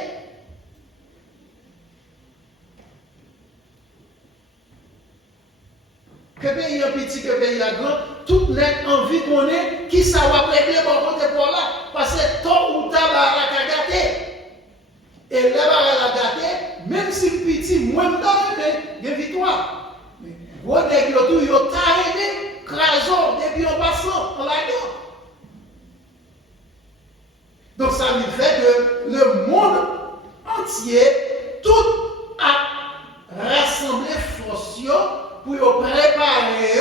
Que pays est petit, que pays est grand, tout le monde a envie de connaître qui ça va régler mon côté pour là. Parce que tôt ou tard, la gâté. Et là, la gâté, même si le petit, moins de il y a victoire. Mais, vous avez tout, il y a taré, crasant, depuis en passant, en la gueule. Donc, ça veut fait que le monde entier, tout a rassemblé force pour préparer,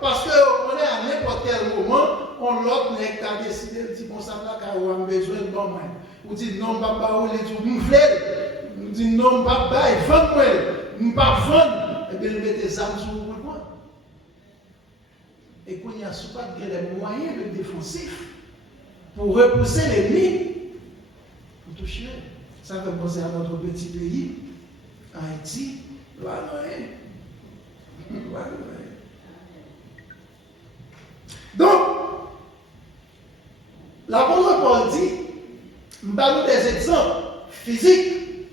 parce qu'on est à n'importe quel moment, on l'autre n'est qu'à décider de dire bon, ça n'a qu'à avoir besoin de bon moyen. Ou dit non, papa, ou les tout, nous voulons. Nous dit non, papa, vends-moi, nous pas vendre. Et bien, nous mettons des armes sur le point. Et qu'on y a pas des moyens de défensif pour repousser l'ennemi, pour toucher. Ça fait penser à notre petit pays, Haïti, là, donc, l'apôtre Paul dit, nous parlons des exemples physiques,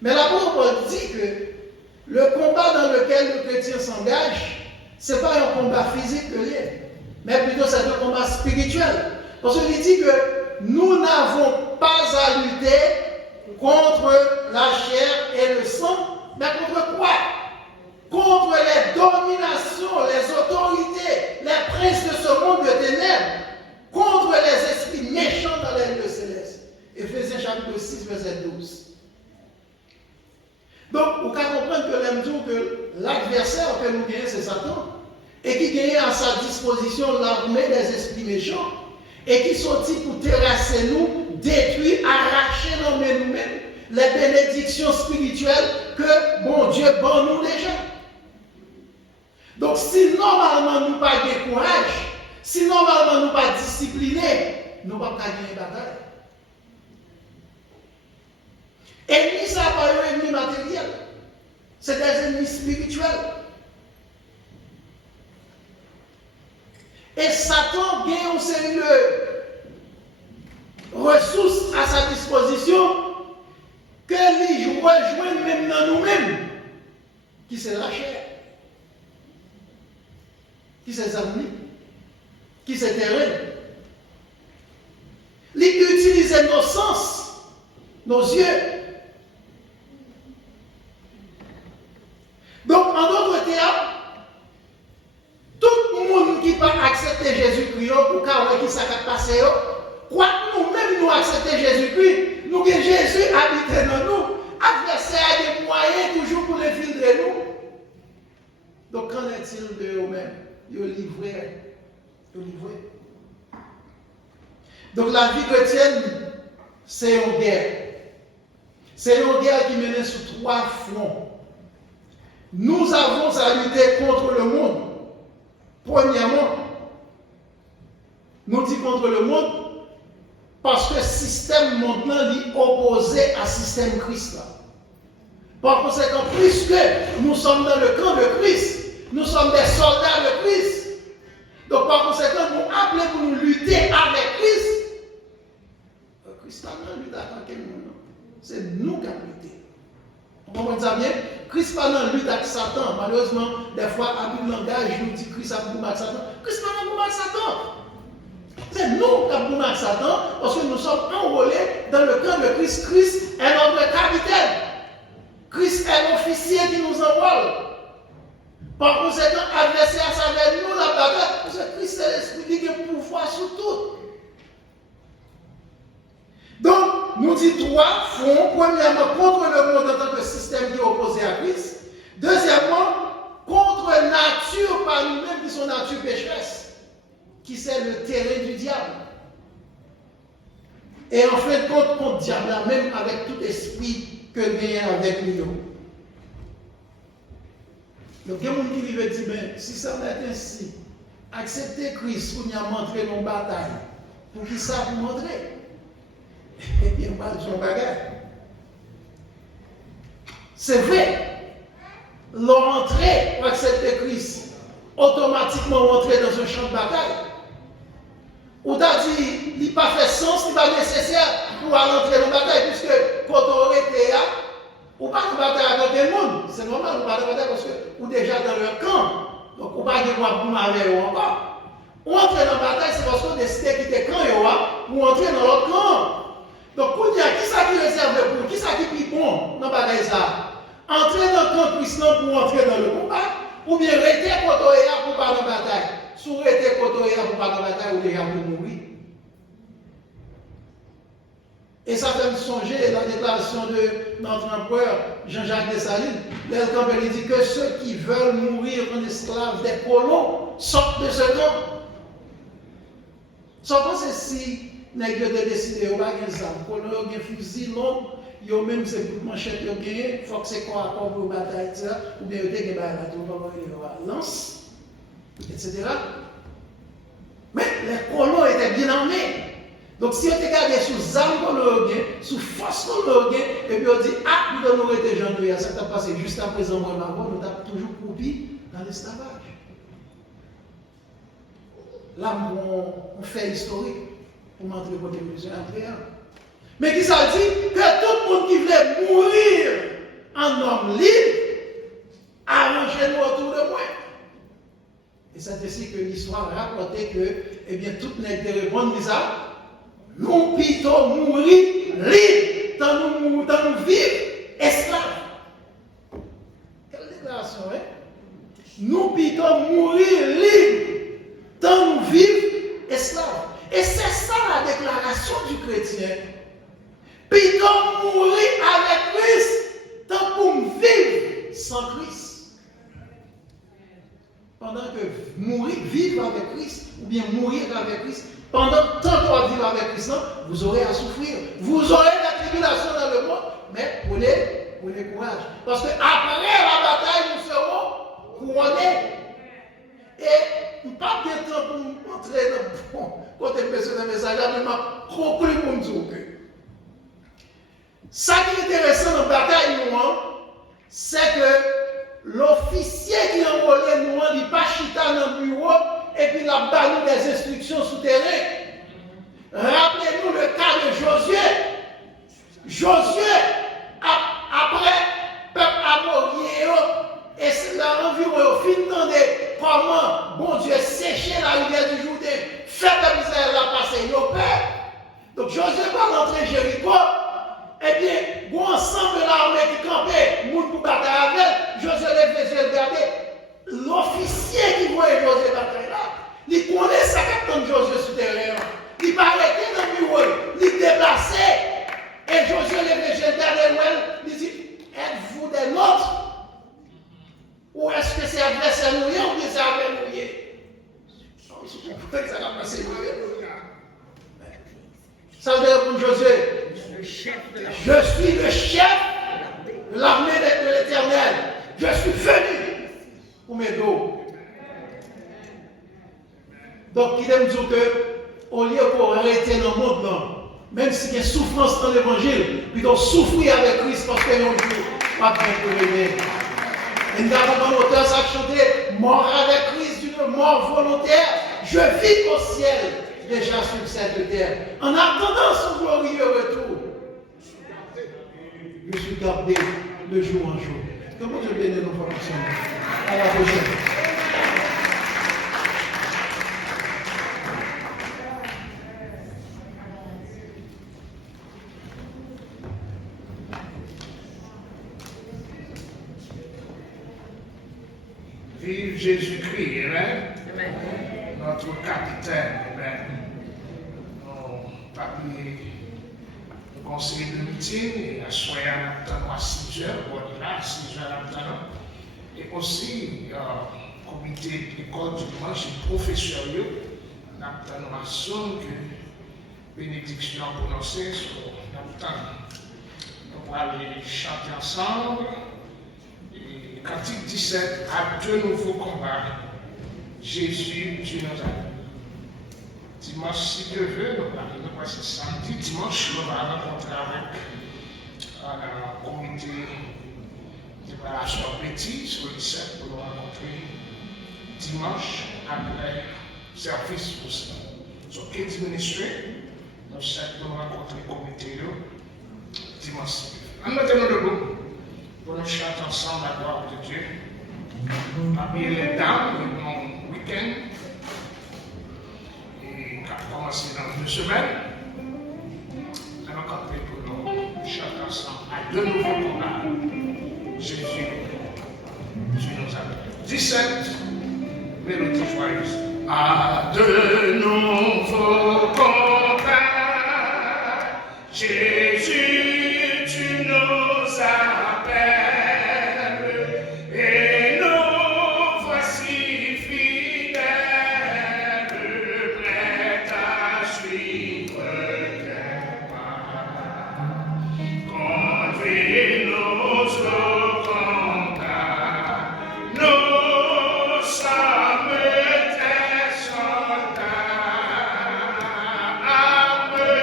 mais l'apôtre Paul dit que le combat dans lequel le chrétien s'engage, ce n'est pas un combat physique que l'est, mais plutôt c'est un combat spirituel. Parce qu'il dit que nous n'avons pas à lutter contre la chair et le sang, mais contre quoi? Contre les dominations, les autorités, les princes de ce monde de ténèbres, contre les esprits méchants dans les lieux célestes. Éphésiens chapitre 6, verset 12. Donc, vous pouvez comprendre que l'adversaire que nous gagnons, c'est Satan, et qui gagne à sa disposition l'armée des esprits méchants, et qui sortit pour terrasser nous, détruire, arracher nous-mêmes les bénédictions spirituelles que bon Dieu bon nous déjà. Donc, si normalement nous pas de courage, si normalement nous pas disciplinés, nous ne pouvons pas gagner la bataille. Ennemis, ça n'a pas un ennemi matériel. C'est des ennemis spirituels. Et Satan gagne une série de ressources à sa disposition que lui rejoignent même dans nous-mêmes, qui c'est la chair, qui c'est les amis, qui c'est terrain. Il utilise nos sens, nos yeux. Donc, en d'autres termes, tout le monde qui va accepter Jésus-Christ, pour qui ça va passer, quoi nous-mêmes nous accepter Jésus-Christ, nous que Jésus habite dans nous, adversaire a des moyens toujours pour les filtrer nous. Donc, qu'en est-il de eux-mêmes? Ils sont livrés. Donc, la vie chrétienne, c'est une guerre. C'est une guerre qui mène sur 3 fronts. Nous avons à lutter contre le monde. Premièrement, nous disons contre le monde parce que le système maintenant est opposé à système Christ. Par conséquent, puisque nous sommes dans le camp de Christ, nous sommes des soldats de Christ. Donc par conséquent, nous appelons pour nous lutter avec Christ. Christ n'a pas lutté avec quel monde? C'est nous qui avons lutté. Vous comprenez ça bien? Christ n'a pas lutté avec Satan. Malheureusement, des fois, avec le langage, nous dit Christ a boumé avec Satan. Christ n'a pas boumé avec Satan. C'est nous qui avons boumé avec Satan parce que nous sommes enrôlés dans le camp de Christ. Christ est notre capitaine. Christ est l'officier qui nous enrôle. Par conséquent, adversaire, ça va nous la bataille. Parce que Christ est l'esprit qui a pouvoir sur tout. Donc, nous disons 3 fronts. Premièrement, contre le monde en tant que système qui est opposé à Christ. Deuxièmement, contre nature par nous-mêmes qui sont nature pécheresse, qui c'est le terrain du diable. Et en fait, contre le diable, même avec tout esprit que vient avec nous. Donc, il y a des gens qui vivent et disent, ben, si ça va être ainsi, accepter Christ pour nous montrer nos batailles, pour qui ça vous montrer? Eh bien, on va son bagage. C'est vrai, l'entrée pour accepter Christ, automatiquement entrer dans un champ de bataille. Ou t'as dit, il n'a pas fait sens, il n'est pas nécessaire pour aller entrer dans la bataille, puisque quand on aurait été là, ou pas de bataille avec le monde. C'est normal, ou pas de bataille parce que ou déjà dans leur camp. Donc, ou pas de quoi pour avec eux encore. Ou entrer dans la bataille, c'est parce qu'on décide de quitter le camp, ou entrer dans l'autre camp. Donc, pour dire qui ça qui réserve pour, qui ça qui est bon dans la bataille ça? Entrer dans le camp puissant pour entrer dans le combat, ou bien rester quand on est pour pas dans la bataille. Si on rester quand on est pour pas dans la bataille, ou déjà pour mourir. Et ça fait me songer la déclaration de notre empereur Jean-Jacques Dessalines. Il dit que ceux qui veulent mourir en esclaves des colons sortent de ce camp. Sans penser si les gens ont décidé de faire des armes, colons ont des fusils longs, ils ont même ces bouts de manchettes, ils ont gagné, il faut que c'est quoi pour vous bataille, ou bien ils ont des lance, etc. Mais les colons étaient bien armés. Donc, si on te garde sous armes qu'on a gagné, sous force qu'on a gagné, et puis on dit, ah, nous avons été gens de ça t'a passé juste à présent, moi, nous avons toujours coupi dans l'esclavage. Là, on fait historique pour montrer votre évolution après. Mais qui ça dit que tout le monde qui voulait mourir en homme libre, arrangez-nous autour de moi. Et c'est ainsi que l'histoire racontait que, eh bien, toutes les répondent ça. Nous plutôt mourir libres, tant nous vivre esclaves. Quelle déclaration, hein? Nous plutôt mourir libres, tant nous vivre esclaves. Et c'est ça la déclaration du chrétien. Plutôt mourir avec Christ, tant pour vivre sans Christ. Pendant que mourir, vivre avec Christ, ou bien mourir avec Christ, pendant tant qu'on va vivre avec Christ, vous aurez à souffrir. Vous aurez la tribulation dans le monde, mais prenez courage. Parce qu'après la bataille, nous serons couronnés. Et pas de temps pour entrer dans le côté personnel message, mais je conclue pour me dire que ça qui est intéressant dans la bataille, c'est que l'officier qui enrôlait nous, il pas chita dans le bureau et puis il a banni des instructions souterraines. Rappelez-nous le cas de Josué. Josué, après, le peuple a mort et c'est dans l'environ, au fin de comment bon Dieu séchait la rivière du Jourdain, fait que Israël a passé au père. Donc Josué va rentrer Jéricho. Eh bien, bon ensemble de l'armée qui campait, moun pour battre avec, Josué les faisait regarder. L'officier qui voyait Josué battre là, il connaît ça quand Josué souterrain. Il va arrêter dans le bureau, il déplacé. Et Josué les faisait regarder, il dit, êtes-vous des nôtres? Ou est-ce que c'est adversaire mouillé ou bien c'est adversaire mouillé? Pourquoi ça va passer mouillé? Ça veut dire pour Josué. Je suis le chef de l'armée de l'Éternel. Je suis venu pour m'aider. Donc, il aime dire que, au lieu pour arrêter dans le monde, même s'il y a une souffrance dans l'évangile, plutôt souffrir avec Christ parce que nous pas bien pour aimer. Et nous avons dans l'auteur ça chanté, mort avec Christ d'une mort volontaire, je vis au ciel, déjà sur cette terre, en attendant son glorieux retour. Je suis gardé de jour en jour. Comment je bénis nos formations? À la prochaine. Vive Jésus-Christ, amen. Notre capitaine, amen. Nos papiers. Conseil de meeting, et à soyer à 6 heures, on est là, 6 heures à et aussi, comité d'école du dimanche, professeur, on a que bénédiction prononcée sur on va aller chanter ensemble, et Cantique 17, à deux nouveaux combats, Jésus, tu nous as. Dimanche, si Dieu veut, nous allons passer samedi. Dimanche, nous allons rencontrer avec un comité de préparation Betty sur le 17 pour nous rencontrer dimanche après service aussi. Sur Kids Ministry, nous allons rencontrer le comité dimanche. En mettons-nous debout pour nous chanter ensemble la gloire de Dieu. Habiller les dames de mon week-end. Et qui a commencé dans 2 semaines. Alors camper pour nous chanter ensemble à deux nouveaux combats. Jésus, tu nous as. 17, mélodie joyeuse. À de nouveaux combats, Jésus, tu nous appelles. Et nous voici fidèles, prêts à suivre tes pas. Conduis-nous au combat, nous sommes tes soldats. Amène-nous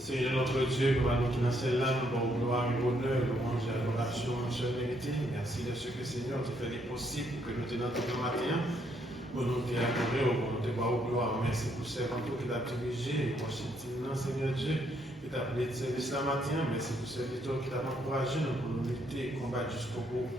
Seigneur notre Dieu, pour nous qui dans celle-là, nous avons gloire et honneur, louange et adoration, Dieu mérité. Merci de ce que Seigneur tu fais possible pour que nous tenions tout le matin. Pour nous t'adorer, pour nous te voir au gloire. Merci pour ce tout qui t'a dirigé, pour Washington, Seigneur Dieu, qui t'a appelé de service la matin. Merci pour ce qui t'a encouragé, pour nous lutter, combattre jusqu'au bout.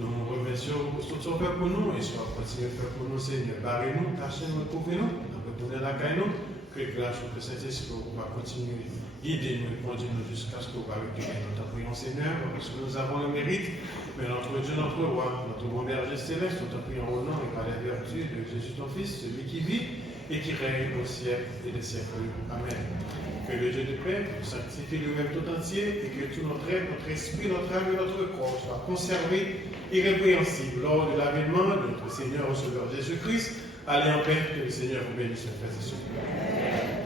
Nous nous remercions pour tout ce que tu fait pour nous et soit continuer à faire pour nous, Seigneur. Barrez-nous, tâchez-nous, couvrez-nous, retournez la caille nous. Que grâce au Saint-Esprit va continuer, guider-nous et conduire-nous jusqu'à ce qu'on va récupérer. Nous t'en prions, Seigneur, parce que nous avons le mérite, mais notre Dieu, notre roi, notre bon berger céleste, nous t'en prions au nom et par la vertu de Jésus ton Fils, celui qui vit et qui règne au siècle et des siècles. Amen. Que le Dieu de paix nous sanctifie lui-même tout entier et que tout notre être, notre esprit, notre âme et notre corps soient conservés irrépréhensibles lors de l'avènement de notre Seigneur et Sauveur Jésus-Christ. Allez en paix, que le Seigneur vous bénisse, frères et sœurs.